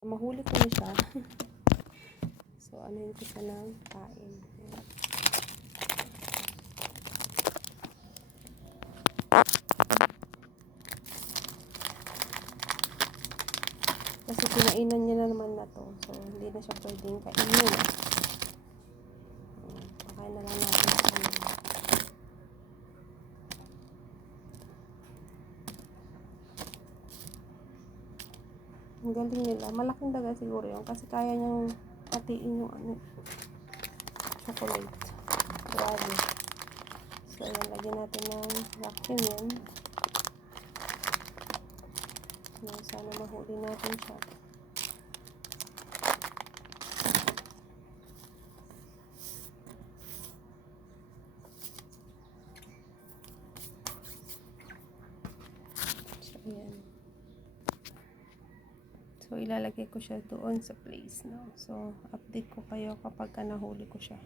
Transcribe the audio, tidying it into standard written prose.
Mahuli ko na siya. So, anuhin ko siya ng kain. Ayan. Kasi kinainan niya na naman na to. So, hindi na siya pwedeng kainin. Pakain na lang natin sa kanila. Ang galing nila. Malaking daga siguro yun. Kasi kaya niyang hatiin yung chocolate. Grabe. So, ayan. Lagyan natin ng vacuum yan. Sana mahuli natin siya. So, ayan. So, ilalagay ko siya doon sa place. No? So, update ko kayo kapag nahuli ko siya.